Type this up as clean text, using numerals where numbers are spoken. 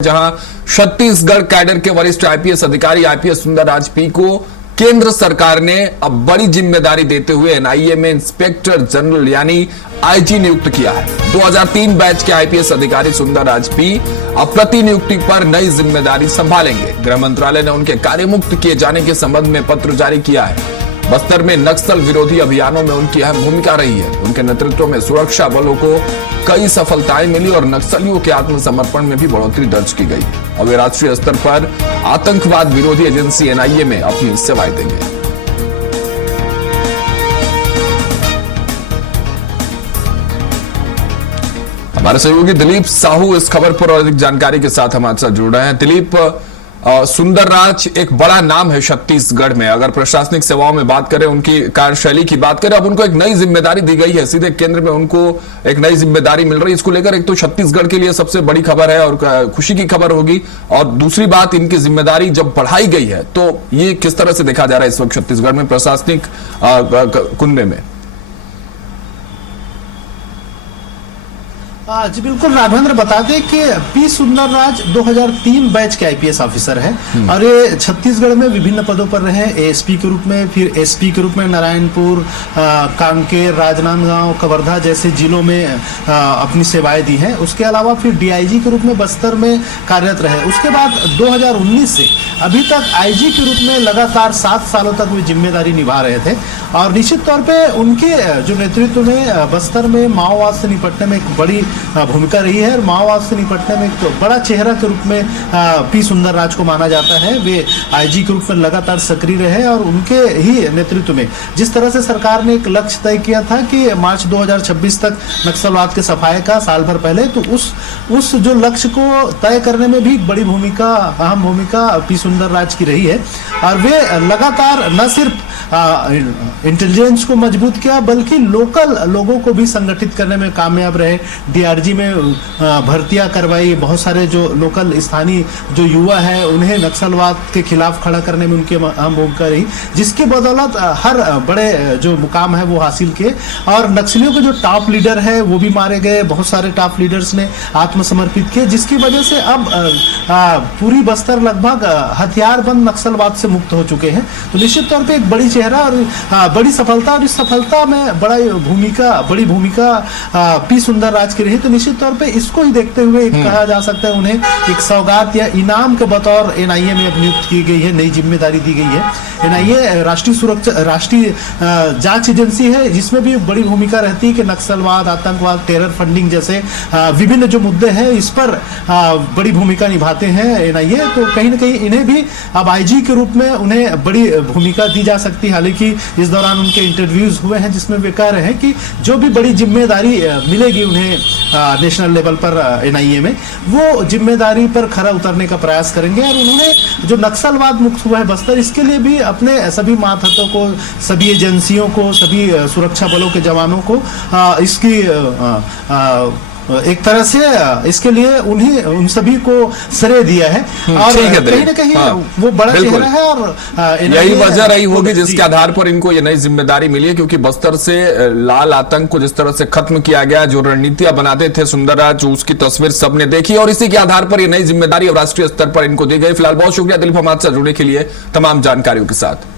जहां छत्तीसगढ़ कैडर के वरिष्ठ आईपीएस अधिकारी आईपीएस सुंदरराज पी को केंद्र सरकार ने अब बड़ी जिम्मेदारी देते हुए एनआईए में इंस्पेक्टर जनरल यानी आईजी नियुक्त किया है। 2003 बैच के आईपीएस अधिकारी सुंदरराज पी अब प्रतिनियुक्ति पर नई जिम्मेदारी संभालेंगे। गृह मंत्रालय ने उनके कार्यमुक्त किए जाने के संबंध में पत्र जारी किया है। बस्तर में नक्सल विरोधी अभियानों में उनकी अहम भूमिका रही है। उनके नेतृत्व में सुरक्षा बलों को कई सफलताएं मिली और नक्सलियों के आत्मसमर्पण में भी बढ़ोतरी दर्ज की गई। अब वे राष्ट्रीय स्तर पर आतंकवाद विरोधी एजेंसी एनआईए में अपनी सेवाएं देंगे। हमारे सहयोगी दिलीप साहू इस खबर पर और अधिक जानकारी के साथ हमारे साथ जुड़ रहे हैं। दिलीप, सुंदरराज एक बड़ा नाम है छत्तीसगढ़ में। अगर प्रशासनिक सेवाओं में बात करें, उनकी कार्यशैली की बात करें, अब उनको एक नई जिम्मेदारी दी गई है। सीधे केंद्र में उनको एक नई जिम्मेदारी मिल रही है। इसको लेकर एक तो छत्तीसगढ़ के लिए सबसे बड़ी खबर है और खुशी की खबर होगी, और दूसरी बात, इनकी जिम्मेदारी जब बढ़ाई गई है तो ये किस तरह से देखा जा रहा है इस वक्त छत्तीसगढ़ में प्रशासनिक कुंबे में? जी बिल्कुल राघवेंद्र, बता दें कि पी सुंदरराज 2003 बैच के आईपीएस ऑफिसर हैं और ये छत्तीसगढ़ में विभिन्न पदों पर रहे। एएसपी के रूप में, फिर एसपी के रूप में नारायणपुर, कांकेर, राजनांदगांव, कवर्धा जैसे जिलों में अपनी सेवाएं दी हैं। उसके अलावा फिर डीआईजी के रूप में बस्तर में कार्यरत रहे। उसके बाद 2019 से अभी तक आईजी के रूप में लगातार 7 सालों तक वे जिम्मेदारी निभा रहे थे और निश्चित तौर पर उनके जो नेतृत्व में बस्तर में माओवाद से निपटने में एक बड़ी भूमिका रही है और माओवाद से निपटने में एक बड़ा चेहरा के रूप में पी सुंदरराज को माना जाता है। वे आईजी के रूप में लगातार सक्रिय रहे और उनके ही नेतृत्व में जिस तरह से सरकार ने एक लक्ष्य तय किया था कि मार्च 2026 तक नक्सलवाद के सफाये का, साल भर पहले, तो उस जो लक्ष्य को तय करने में भी बड़ी भूमिका, अहम भूमिका पी सुंदरराज की रही है। और वे लगातार न सिर्फ इंटेलिजेंस को मजबूत किया बल्कि लोकल लोगों को भी संगठित करने में कामयाब रहे। डीआरजी में भर्तियां करवाई, बहुत सारे जो लोकल स्थानीय जो युवा है उन्हें नक्सलवाद के खिलाफ खड़ा करने में उनकी अहम भूमिका रही, जिसकी बदौलत हर बड़े जो मुकाम है वो हासिल किए। और नक्सलियों के जो टॉप लीडर है वो भी मारे गए, बहुत सारे टॉप लीडर्स ने आत्मसमर्पित किए, जिसकी वजह से अब पूरी बस्तर लगभग हथियारबंद नक्सलवाद से मुक्त हो चुके हैं। तो निश्चित तौर पर एक बड़ी चेहरा और बड़ी सफलता, और इस सफलता में बड़ी भूमिका पी सुंदरराज की रही। तो निश्चित तौर पे इसको ही देखते हुए कहा जा सकता है उन्हें एक सौगात या इनाम के बतौर एनआईए में अब नियुक्त की गई है, नई जिम्मेदारी दी गई है। एनआईए राष्ट्रीय जांच एजेंसी है, जिसमें भी बड़ी भूमिका रहती है कि नक्सलवाद, आतंकवाद, टेरर फंडिंग जैसे विभिन्न जो मुद्दे हैं इस पर बड़ी भूमिका निभाते हैं एनआईए। तो कहीं ना कहीं इन्हें भी अब आईजी के रूप में उन्हें बड़ी भूमिका दी जा सकती है। हालांकि इस दौरान उनके इंटरव्यूज हुए हैं जिसमें वे कह रहे हैं कि जो भी बड़ी जिम्मेदारी मिलेगी उन्हें नेशनल लेवल पर एनआईए में, वो जिम्मेदारी पर खरा उतरने का प्रयास करेंगे। और उन्होंने जो नक्सलवाद मुक्त हुआ है बस्तर, इसके लिए भी अपने सभी मातहतों को, सभी एजेंसियों को, सभी सुरक्षा बलों के जवानों को इसकी एक तरह से इसके लिए उन सभी को श्रेय दिया है। और कहीं ना कहीं वो बड़ा चेहरा है और यही वजह रही होगी जिसके आधार पर इनको ये नई जिम्मेदारी मिली है, क्योंकि बस्तर से लाल आतंक को जिस तरह से खत्म किया गया, जो रणनीतियां बनाते थे सुंदरराज, उसकी तस्वीर सबने देखी और इसी के आधार पर यह नई जिम्मेदारी अब राष्ट्रीय स्तर पर इनको दी गई। फिलहाल बहुत शुक्रिया दिलीप, हमारे साथ जुड़ने के लिए तमाम जानकारियों के साथ।